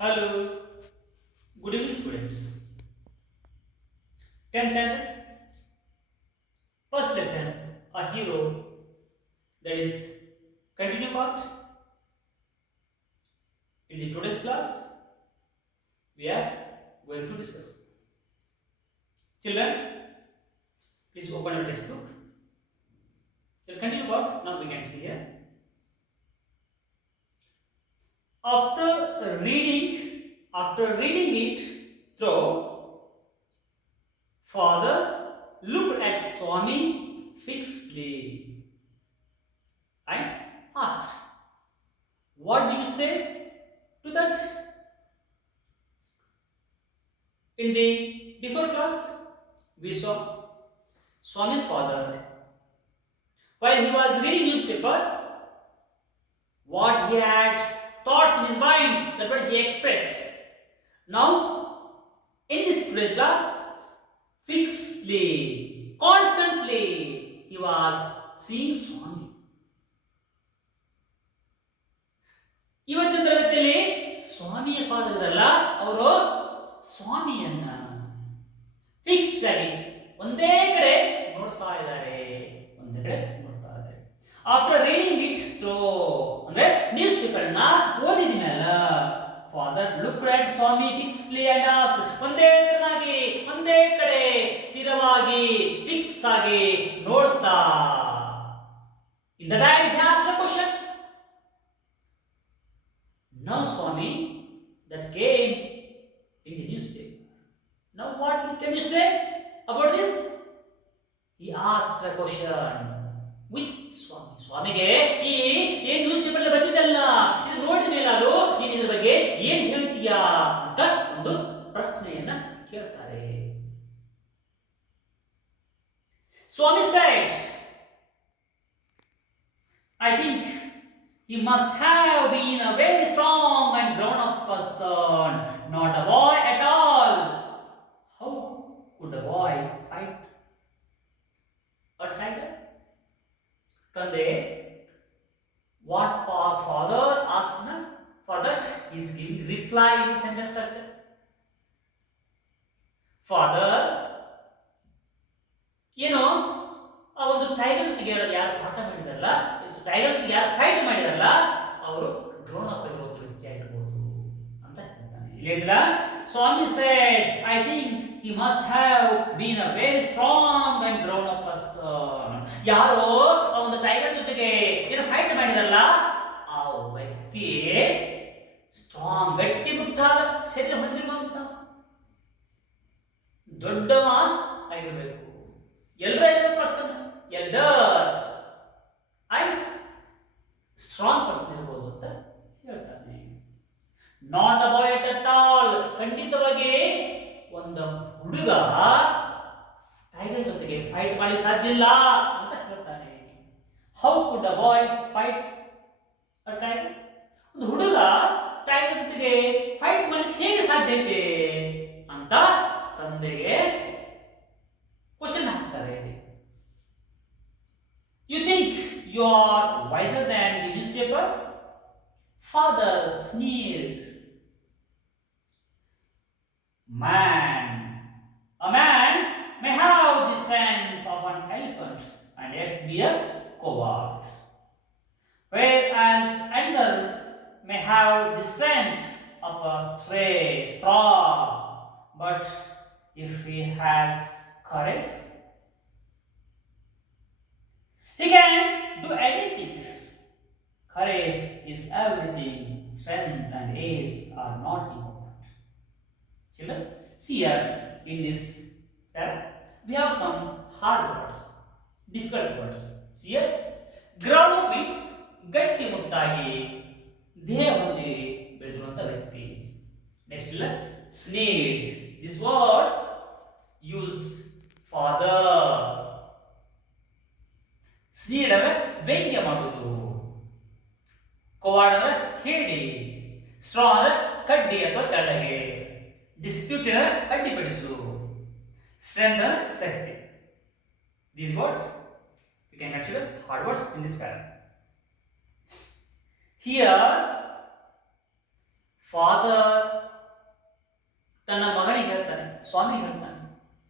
Hello, good evening, students. 10th standard, first lesson, a hero, that is continue part. In the today's class, we are going to discuss. Children, please open your textbook. We'll continue part. Now we can see here. After reading it through, father looked at Swami fixedly and asked, "What do you say to that?" In the before class, we saw Swami's father, while he was reading newspaper, what he had thoughts in his mind, that what he expressed. Now, in this today's class, fixedly, constantly, he was seeing Swami. ಇವತ್ತಿನ ತರಗತಿಯಲ್ಲಿ ಸ್ವಾಮಿಯ ಫಾದರ್ ಇದಲ್ಲ, ಅವರು ಸ್ವಾಮಿಯನ್ನ ಫಿಕ್ಸ್ ಆಗಿ ಒಂದೇ ಕಡೆ ನೋಡ್ತಾ ಇದ್ದಾರೆ. ಆಫ್ಟರ್ ರೀಡಿಂಗ್ ಇಟ್ ಥ್ರೂ, ಅಂದ್ರೆ ನ್ಯೂಸ್ ಪೇಪರ್ ನ ಓದಿದ ಮೇಲೆ father look at Swami fixedly and ask, ಒಂದೇ ತರನಾಗಿ ಒಂದೇ ಕಡೆ ಸ್ಥಿರವಾಗಿ ಫಿಕ್ಸ್ ಆಗಿ ನೋಡ್ತಾ. In the time he asked a question. Now Swami that came in the newspaper. Now what can you say about this? He asked a question with Swami. ಸ್ವಾಮಿಗೆ ಈ ಏನ್ ನ್ಯೂಸ್ ಪೇಪರ್ ಬಂದಿದ್ದಲ್ಲ, ಇದು ನೋಡಿದ ಮೇಲಾದ್ರು ನೀನು ಇದ್ರ ಬಗ್ಗೆ ಏನ್ ಹೇಳ್ತೀಯಾ ಅಂತ ಒಂದು ಪ್ರಶ್ನೆಯನ್ನ ಕೇಳ್ತಾರೆ. Swami said, I think he must have been a very strong and grown-up person, not a boy at all. How could a boy fight a tiger? Kande, what father asked na? For that, he is giving reply in the sentence structure. Father, ಆ ಒಂದು ಟೈಗರ್ ಜೊತೆಗೆ ಯಾರು ಪಾಠ ಮಾಡಿದಾರಲ್ಲ, ಟೈಗರ್ ಜೊತೆಗೆ ಯಾರು ಫೈಟ್ ಮಾಡಿದಾರಲ್ಲ, ಅವರು ಗ್ರೋನ್ ಅಪ್ ಆಗಿರೋ ವ್ಯಕ್ತಿ ಆಗಿರ್ಬೋದು ಅಂತ ಹೇಳ್ತಾನೆ. ಇಲ್ಲಿ ಹೇಳಿಲ್ಲ, Swami said, I think he must have been a very strong and grown up person. ಯಾರೋ ಆ ಒಂದು ಟೈಗರ್ ಜೊತೆಗೆ ಏನು ಫೈಟ್ ಮಾಡಿದಾರಲ್ಲ, ಆ ವ್ಯಕ್ತಿ ಸ್ಟ್ರಾಂಗ್, ಗಟ್ಟಿಮುಟ್ಟಾದ ಶರೀರ ಹೊಂದಿರುವಂತ ದೊಡ್ಡವ ಆಗಿರಬೇಕು. Elder person, elder and strong person ಇರ್ಬೋದು ಅಂತ ಹೇಳ್ತಾನೆ. Not a boy at all, ಖಂಡಿತವಾಗಿ ಒಂದು ಹುಡುಗ ಟೈಗರ್ ಜೊತೆಗೆ ಫೈಟ್ ಮಾಡಿ ಸಾಧ್ಯ ಇಲ್ಲ ಅಂತ ಹೇಳ್ತಾನೆ. How could a boy fight a tiger? ಒಂದು ಹುಡುಗ ಟೈಗರ್ ಜೊತೆಗೆ ಫೈಟ್ ಮಾಡಲಿಕ್ಕೆ ಹೇಗೆ ಸಾಧ್ಯ ಇದೆ ಅಂತ ತಂದೆಗೆ ಕ್ವಶನ್ ಹಾಕ್ತಾರೆ. You think you are wiser than the newspaper? Father sneered. A man may have the strength of an elephant and yet be a coward, whereas another may have the strength of a stray straw, but if he has courage, he can do anything. Courage is everything. Strength and age are not important. Children, see here in this paragraph, we have some hard words, difficult words. See here, grown up means ಗಟ್ಟಿ ಮುಟ್ಟಾಗಿ ದೇಹ ಹೊಂದಿ ಬೆಳೆದಿರುವಂತ ವ್ಯಕ್ತಿ. Next ಇಲ್ಲ, sneered. This word use father. Sneered ಅಂದ್ರೆ ವ್ಯಂಗ್ಯ ಮಾಡುವುದು, ಕವಾಡ್ ಅಂದ್ರೆ ಹೇಳಿ, ಸ್ಟ್ರಾಂಗ್ ಅಂದ್ರೆ ಕಡ್ಡಿ ಅಥವಾ ತಳಗೆ, ಡಿಸ್ಪ್ಯೂಟ್ ಅಂದ್ರೆ ಅಡ್ಡಿಪಡಿಸು, ಸ್ಟ್ರೆಂತ್ ಅಂದ್ರೆ ಶಕ್ತಿ. These words we can consider hard words in this paragraph. Here, father ತನ್ನ ಮಗನಿಗೆ ಹೇಳ್ತಾನೆ, ಸ್ವಾಮಿ ಹೇಳ್ತಾನೆ,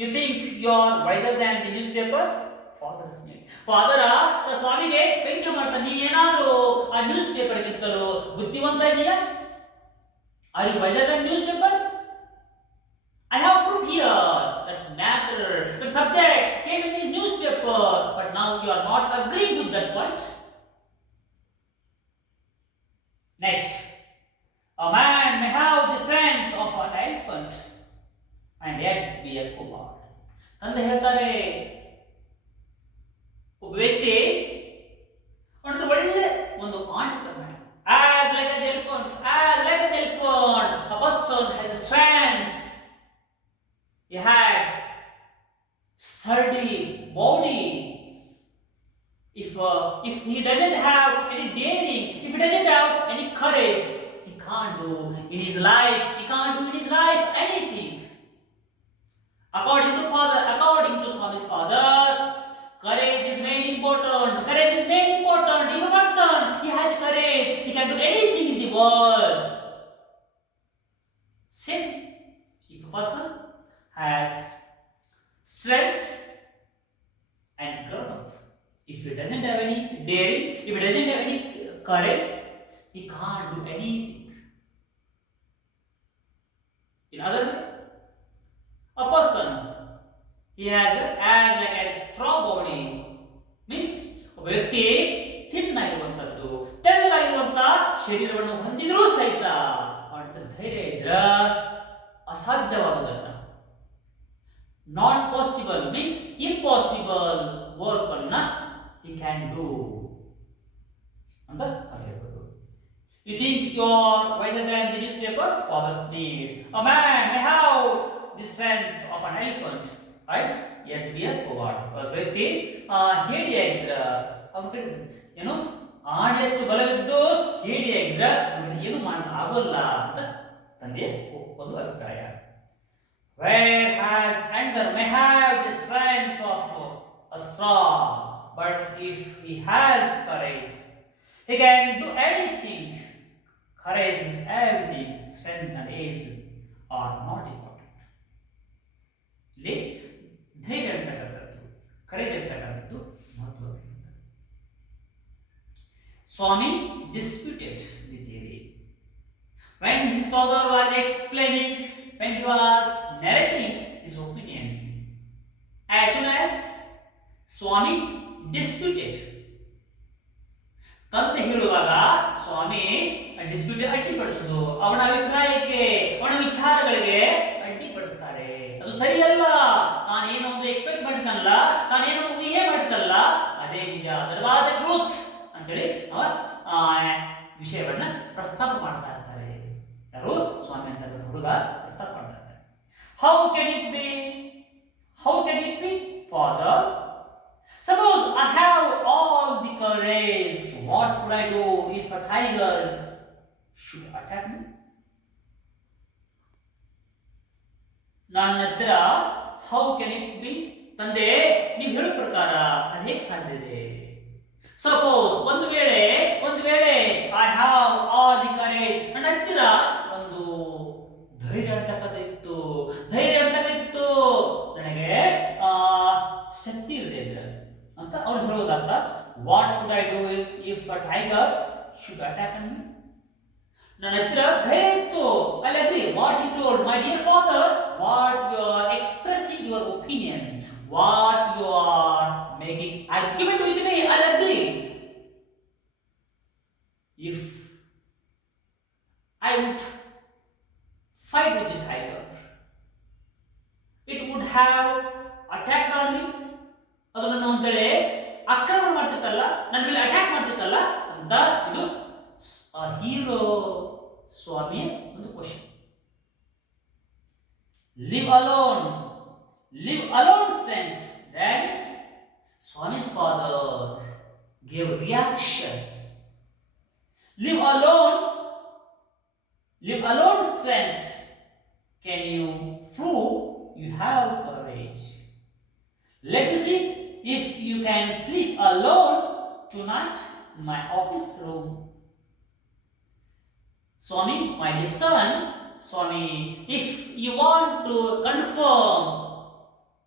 you think you are wiser than the news paper? Father snake. Father ಸ್ವಾಮಿಗೆ ವ್ಯಂಗ್ಯ ಮಾಡ್ತಾನೆ, ನೀ ಏನಾದರೂ ಆ ನ್ಯೂಸ್ ಪೇಪರ್ಗಿಂತಲೂ ಬುದ್ಧಿವಂತ ಇದೆಯಾ? Are you wiser than news paper? I have proved here that matter, the subject came in this newspaper, but now you are not agreeing with that point. Next, a man may have the strength of an elephant and yet be a coward. ತಂದೆ ಹೇಳ್ತಾರೆ, ಒಬ್ಬ ವ್ಯಕ್ತಿ ಒಂದು ಒಳ್ಳೆ ಒಂದು ಆನೆ ತರ್ತಾನೆ. As like an elephant, a person has a strength. He had sturdy body. If he doesn't have any daring, if he doesn't have any courage, he can't do in his life anything. According to Swami's father, courage is very important. If a person he has courage, he can do anything in the world. Same, if a person has strength and grown up, if he doesn't have any daring, if he doesn't have any courage, he can't do anything. In other way, a person he has as like a straw body means ಒಬ್ಬ ವ್ಯಕ್ತಿ ತಿನ್ನಾಗಿರುವಂತದ್ದು, ತೆಳ್ಳಗಾಗಿರುವಂತ ಶರೀರವನ್ನು ಹೊಂದಿದ್ರೂ ಸಹಿತ ಅವನ ಧೈರ್ಯ ಇದ್ರ ಅಸಾಧ್ಯವಾದದನ್ನ, not possible means impossible work ಅನ್ನ he can do ಅಂತ ಹೇಳ್ಬೋದು. You think you are wiser than the newspaper? Father's need. A man may have the strength of an elephant, right? Yet be a coward. ಒಬ್ಬ ವ್ಯಕ್ತಿ ಹೇಡಿಯಾಗಿದ್ರ ಅವನ ಕಡೆ ಏನು ಆಡಿಯಷ್ಟು ಬಲವಿದ್ದು ಹೇಡಿಯಾಗಿದ್ರ ಏನು ಆಗೋಲ್ಲ ಅಂತ ತಂದೆಯ ಒಂದು ಅಭಿಪ್ರಾಯ. Whereas anger may have the strength of a straw, but if he has courage, he can do anything. Courage is everything. Strength and age are not important. ಇಲ್ಲಿ ಧೈರ್ಯ ಅಂತಕ್ಕಂಥದ್ದು, ಕರೇಜ್ ಅಂತಕ್ಕಂಥದ್ದು ಮಹತ್ವವಾದ. Swami disputed the theory. When his father was explaining, when he was narrating his opinion, as soon as Swami disputed, ತಂದೆ ಹೇಳುವಾಗ ಸ್ವಾಮಿ ಡಿಸ್ಪ್ಯೂಟ್ ಅಡ್ಡಿಪಡಿಸುವುದು, ಅವನ ಅಭಿಪ್ರಾಯಕ್ಕೆ ಅವನ ವಿಚಾರಗಳಿಗೆ ಅಡ್ಡಿಪಡಿಸ್ತಾರೆ. ಅದು ಸರಿಯಲ್ಲ, ತಾನೇನೋ ಒಂದು ಎಕ್ಸ್ಪೆಕ್ಟ್ ಮಾಡಿದ್ದಲ್ಲ, ತಾನೇನೋ ಒಂದು ಊಹೆ ಮಾಡಿದ್ದಲ್ಲ, ಅದೇ ನಿಜ, ದಟ್ ವಾಸ್ ದ ಟ್ರೂತ್ ಅಂತೇಳಿ ವಿಷಯವನ್ನ ಪ್ರಸ್ತಾಪ ಮಾಡ್ತಾ ಇರ್ತಾರೆ. ಯಾರು? ಸ್ವಾಮಿ ಅಂತ ಹುಡುಗ ಪ್ರಸ್ತಾಪ ಮಾಡ್ತಾ ಇರ್ತಾರೆ. How can it be, Father? Suppose I have all the courage, what could I do if a tiger should attack me? ನನ್ನ ಹತ್ರ how can it be? ತಂದೆ, ನೀವು ಹೇಳೋ ಪ್ರಕಾರ ಅದು ಹೇಗೆ ಸಾಧ್ಯ ಇದೆ? ಸಪೋಸ್ ಒಂದು ವೇಳೆ I have all the courage, ನನ್ನ ಹತ್ತಿರ ಒಂದು ಧೈರ್ಯ ಅಂತಕ್ಕಂಥದ್ದು ನನಗೆ ಶಕ್ತಿ ಇದೆ ಅಂತ ಅವ್ರು ಹೇಳೋದರ್ಥ. What could I do if a tiger should attack me? ನನ್ನ ಹತ್ತಿರ ಧೈರ್ಯ ಇತ್ತು, I agree what you told my dear father, what you are expressing your opinion, what you are making argument with me, I agree. If I would fight with the tiger, it would have attacked on me. ಅದು ನನ್ನ ಒಂದೆಡೆ ಆಕ್ರಮಣ ಮಾಡ್ತಿತ್ತಲ್ಲ, ನನ್ನ ಮೇಲೆ ಅಟ್ಯಾಕ್ ಮಾಡ್ತಿತ್ತಲ್ಲ ಅಂತ ಇದು ಹೀರೋ ಸ್ವಾಮಿಯ ಒಂದು question. Live alone strength. Then Swami's father gave reaction. Live alone strength. Can you prove you have courage? Let me see if you can sleep alone tonight in my office room. Swami, my dear son, Swami if you want to confirm,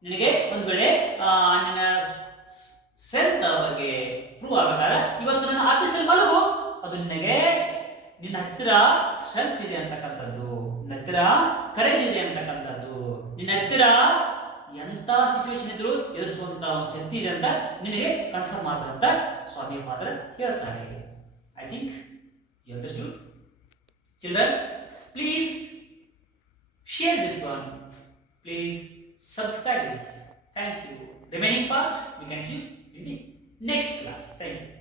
ನಿನಗೆ ಒಂದು ವೇಳೆ ನಿನ್ನ ಸ್ಟ್ರೆಂತ್ ಬಗ್ಗೆ ಪ್ರೂವ್ ಆಗಬೇಕಾದ್ರೆ ಇವತ್ತು ನನ್ನ ಆಫೀಸಲ್ಲಿ ಮಲಗು, ಅದು ನಿನ್ನ ಹತ್ತಿರ ಸ್ಟ್ರೆಂತ್ ಇದೆ ಅಂತಕ್ಕಂಥದ್ದು, ನಿನ್ನ ಹತ್ತಿರ ಕರೇಜ್ ಇದೆ ಅಂತಕ್ಕಂಥದ್ದು, ನಿನ್ನ ಹತ್ತಿರ ಎಂಥ ಸಿಚುವೇಶನ್ ಇದ್ರು ಎದುರಿಸುವಂತ ಒಂದು ಶಕ್ತಿ ಇದೆ ಅಂತ ನಿನಗೆ ಕನ್ಫರ್ಮ್ ಮಾಡ್ತಾರೆ ಅಂತ ಸ್ವಾಮಿ ಮಾತ್ರ ಹೇಳ್ತಾರೆ. I think you understood. Children, please share this one, please subscribe this. Thank you. Remaining part we can see in the next class. Thank you.